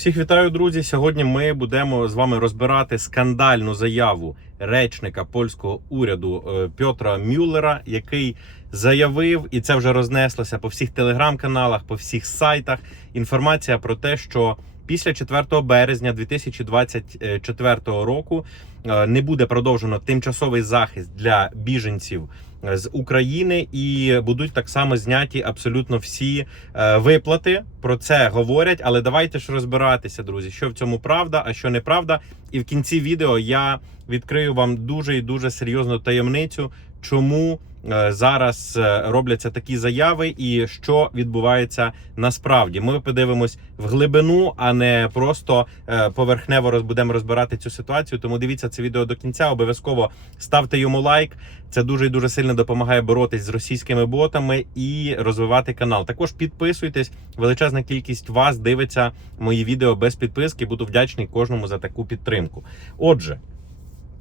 Всіх вітаю, друзі. Сьогодні ми будемо з вами розбирати скандальну заяву речника польського уряду е, Пьотра Мюллера, який заявив, і це вже рознеслося по всіх телеграм-каналах, по всіх сайтах. Інформація про те, що після 4 березня 2024 року е, не буде продовжено тимчасовий захист для біженців е, з України, і будуть так само зняті абсолютно всі е, виплати. Про це говорять, але давайте ж розбиратися, друзі, що в цьому правда, а що неправда. І в кінці відео я відкрию вам дуже і дуже серйозну таємницю, чому е, зараз е, робляться такі заяви, і що відбувається насправді. Ми подивимось в глибину, а не просто е, поверхнево будемо розбирати цю ситуацію. Тому дивіться це відео до кінця. Обов'язково ставте йому лайк. Це дуже і дуже сильно допомагає боротись з російськими ботами і розвивати канал. Також підписуйтесь. Величезна кількість вас дивиться мої відео без підписки. Буду вдячний кожному за таку підтримку. Отже.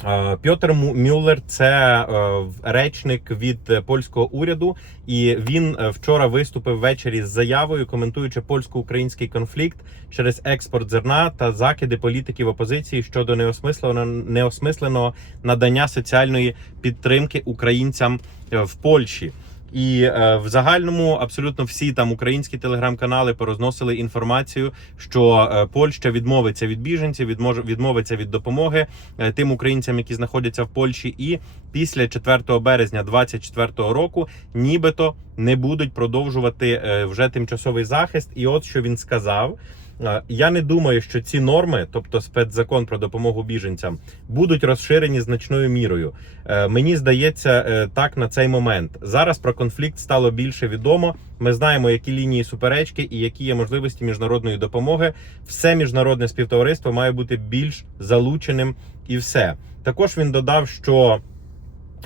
Е, Пьотр Мюллер це е, речник від польського уряду, і він е, вчора виступив ввечері з заявою, коментуючи польсько-український конфлікт через експорт зерна та закиди політиків опозиції щодо неосмисленого неосмисленого надання соціальної підтримки українцям в Польщі. І е, в загальному абсолютно всі там українські телеграм-канали порозносили інформацію, що е, Польща відмовиться від біженців, відможе відмовиться від допомоги е, тим українцям, які знаходяться в Польщі, і після 4 березня 2024 року нібито не будуть продовжувати е, вже тимчасовий захист. І от що він сказав. Е, Я не думаю, що ці норми, тобто спецзакон про допомогу біженцям, будуть розширені значною мірою. Е, Мені здається, так на цей момент. Зараз про конфлікт стало більше відомо. Ми знаємо, які лінії суперечки і які є можливості міжнародної допомоги. Все міжнародне співтовариство має бути більш залученим і все. Також він додав, що.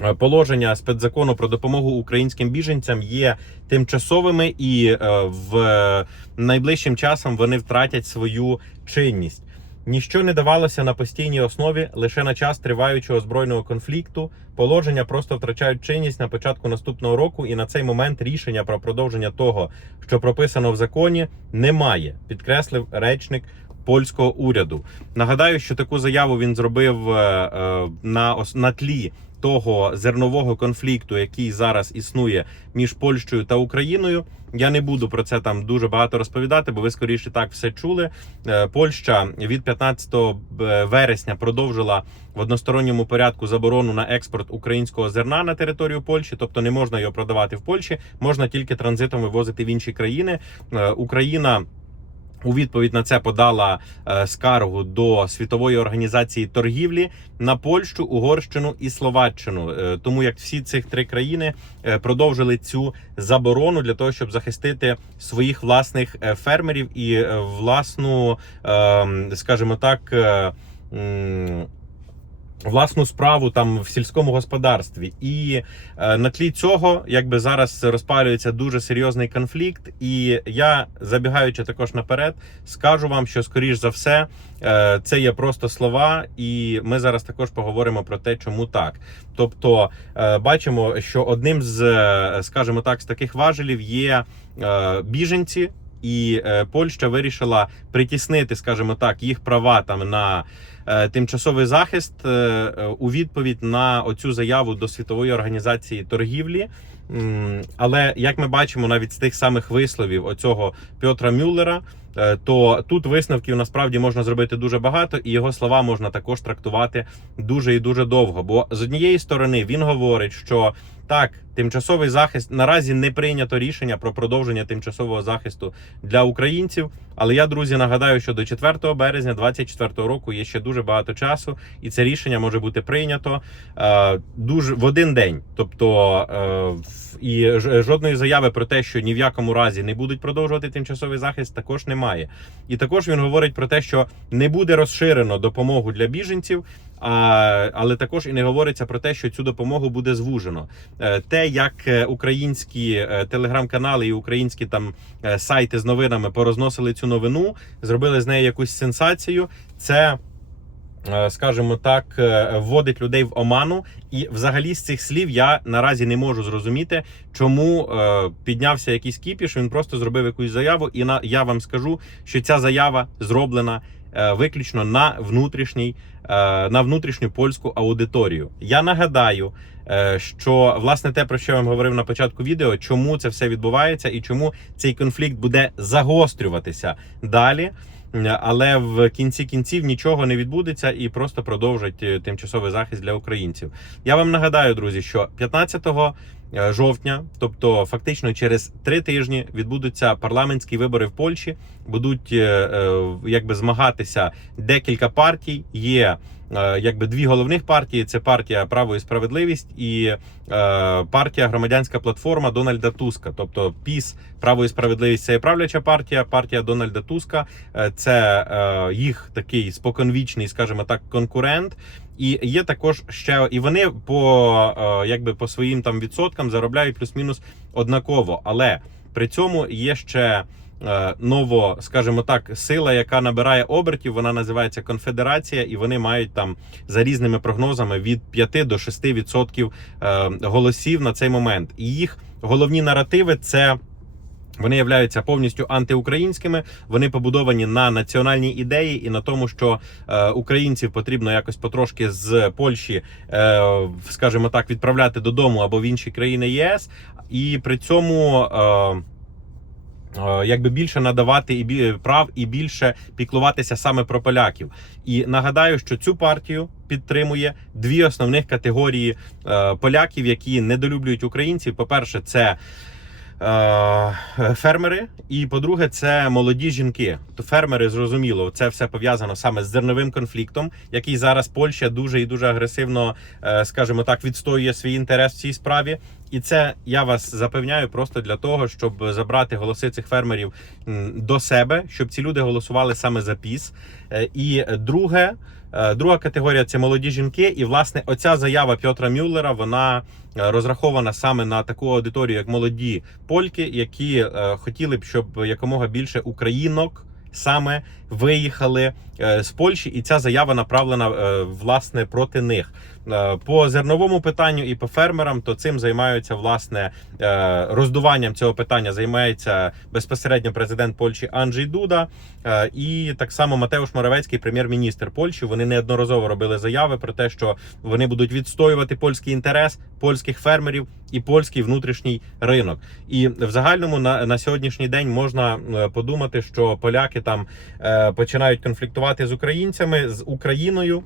Е, Положення спецзакону про допомогу українським біженцям є тимчасовими, і е, в найближчим часом вони втратять свою чинність. Ніщо не давалося на постійній основі лише на час триваючого збройного конфлікту. Положення просто втрачають чинність на початку наступного року, і на цей момент рішення про продовження того, що прописано в законі, немає. Підкреслив речник польського уряду. Нагадаю, що таку заяву він зробив е, е, на на тлі того зернового конфлікту, який зараз існує між Польщею та Україною. Я не буду про це там дуже багато розповідати, бо ви скоріше так все чули. Е, Польща від 15 вересня продовжила в односторонньому порядку заборону на експорт українського зерна на територію Польщі, тобто не можна його продавати в Польщі, можна тільки транзитом вивозити в інші країни. Україна. У відповідь на це подала е, скаргу до світової організації торгівлі на Польщу, Угорщину і Словаччину, Е, тому як всі цих три країни е, продовжили цю заборону для того, щоб захистити своїх власних фермерів і власну, е, скажімо так. Власну справу там в сільському господарстві, і е, на тлі цього, якби зараз розпалюється дуже серйозний конфлікт. І я забігаючи також наперед, скажу вам, що скоріш за все е, це є просто слова, і ми зараз також поговоримо про те, чому так. Тобто, е, бачимо, що одним з, е, скажімо так, з таких важелів є е, біженці. І е, Польща вирішила притіснити, скажімо так, їх права там на е, тимчасовий захист е, у відповідь на оцю заяву до світової організації торгівлі. Але як ми бачимо, навіть з тих самих висловів оцього Пьотра Мюллера, то тут висновків насправді можна зробити дуже багато, і його слова можна також трактувати дуже і дуже довго. Бо з однієї сторони він говорить, що так, тимчасовий захист наразі не прийнято рішення про продовження тимчасового захисту для українців. Але я, друзі, нагадаю, що до 4 березня 2024 року є ще дуже багато часу, і це рішення може бути прийнято е, дуже в один день. Тобто е, і жодної заяви про те, що ні в якому разі не будуть продовжувати тимчасовий захист, також немає. І також він говорить про те, що не буде розширено допомогу для біженців. Але також і не говориться про те, що цю допомогу буде звужено. Е, Те, як е, українські е, телеграм-канали і українські там сайти з новинами порозносили цю новину, зробили з неї якусь сенсацію. Це скажімо так, вводить людей в оману. І взагалі з цих слів я наразі не можу зрозуміти, чому піднявся якийсь кіпіш. Він просто зробив якусь заяву, і на я вам скажу, що ця заява зроблена виключно на внутрішній, е, на внутрішню польську аудиторію. Я нагадаю. е, Що власне те про що я вам говорив на початку відео, чому це все відбувається і чому цей конфлікт буде загострюватися далі, Е, але в кінці кінців нічого не відбудеться і просто продовжать е, тимчасовий захист для українців. Я вам нагадаю, друзі, що 15 е, жовтня, тобто фактично через три тижні, відбудуться парламентські вибори в Польщі. Будуть е, е, якби змагатися декілька партій. Є е, якби дві головних партії: це партія Право і справедливість і е, партія Громадянська платформа Дональда Туска. Тобто ПІС Право і справедливість це є правляча партія, партія Дональда Туска. Е, Це е, їх такий споконвічний, скажімо так, конкурент. І є також ще і вони по е, якби по своїм там відсоткам заробляють плюс-мінус однаково. Але при цьому є ще е, ново, скажімо так, сила, яка набирає обертів. Вона називається конфедерація, і вони мають там за різними прогнозами від 5 до 6 відсотків е, голосів на цей момент. І їх головні наративи це. Вони являються повністю антиукраїнськими. Вони побудовані на національній ідеї і на тому, що е, українців потрібно якось потрошки з Польщі, е, скажімо так, відправляти додому або в інші країни ЄС, і при цьому. Е, е, Якби більше надавати і прав і більше піклуватися саме про поляків, і нагадаю, що цю партію підтримує дві основних категорії е, поляків, які недолюблюють українців. По перше, це е, фермери, і по-друге, це молоді жінки. То фермери зрозуміло, це все пов'язано саме з зерновим конфліктом, який зараз Польща дуже і дуже агресивно, е, скажімо так, відстоює свій інтерес в цій справі. І це я вас запевняю просто для того, щоб забрати голоси цих фермерів до себе, щоб ці люди голосували саме за піс. Е, І друге, е, друга категорія це молоді жінки. І власне оця заява Пьотра Мюллера вона е, розрахована саме на таку аудиторію, як молоді польки, які е, хотіли б, щоб якомога більше українок. Саме виїхали е, з Польщі, і ця заява направлена е, власне проти них. Е, По зерновому питанню і по фермерам, то цим займаються власне е, роздуванням цього питання. Займається безпосередньо президент Польщі Анджей Дуда е, і так само Матеуш Моравецький, прем'єр-міністр Польщі. Вони неодноразово робили заяви про те, що вони будуть відстоювати польський інтерес польських фермерів і польський внутрішній ринок. І в загальному на, на сьогоднішній день можна е, подумати, що поляки там е, починають конфліктувати з українцями з Україною.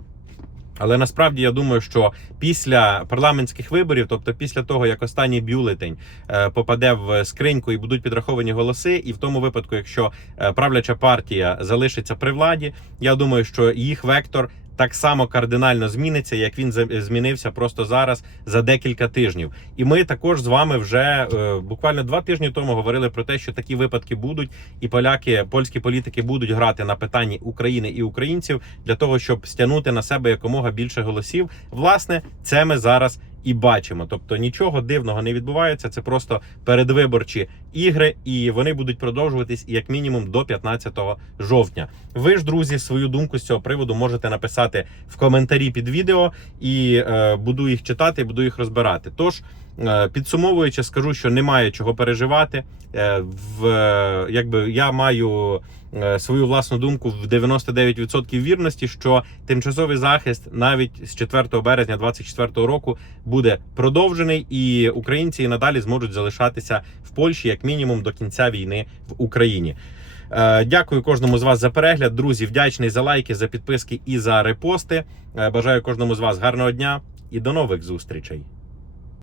Але насправді я думаю, що після парламентських виборів, тобто після того, як останній бюлетень е, попаде в скриньку і будуть підраховані голоси, і в тому випадку, якщо е, правляча партія залишиться при владі, я думаю, що їх вектор. Так само кардинально зміниться, як він змінився просто зараз за декілька тижнів. І ми також з вами вже е, буквально два тижні тому говорили про те, що такі випадки будуть, і поляки, польські політики будуть грати на питанні України і українців для того, щоб стягнути на себе якомога більше голосів. Власне, це ми зараз і бачимо. Тобто нічого дивного не відбувається. Це просто передвиборчі ігри, і вони будуть продовжуватись як мінімум до 15 жовтня. Ви ж, друзі, свою думку з цього приводу можете написати в коментарі під відео, і е, буду їх читати, буду їх розбирати. Тож. е, Підсумовуючи, скажу, що немає чого переживати. Е, В е, якби я маю свою власну думку в 99% вірності, що тимчасовий захист навіть з 4 березня 2024 року буде продовжений, і українці і надалі зможуть залишатися в Польщі як мінімум до кінця війни в Україні. Е, Дякую кожному з вас за перегляд. Друзі, вдячний за лайки, за підписки і за репости. Е, Бажаю кожному з вас гарного дня і до нових зустрічей.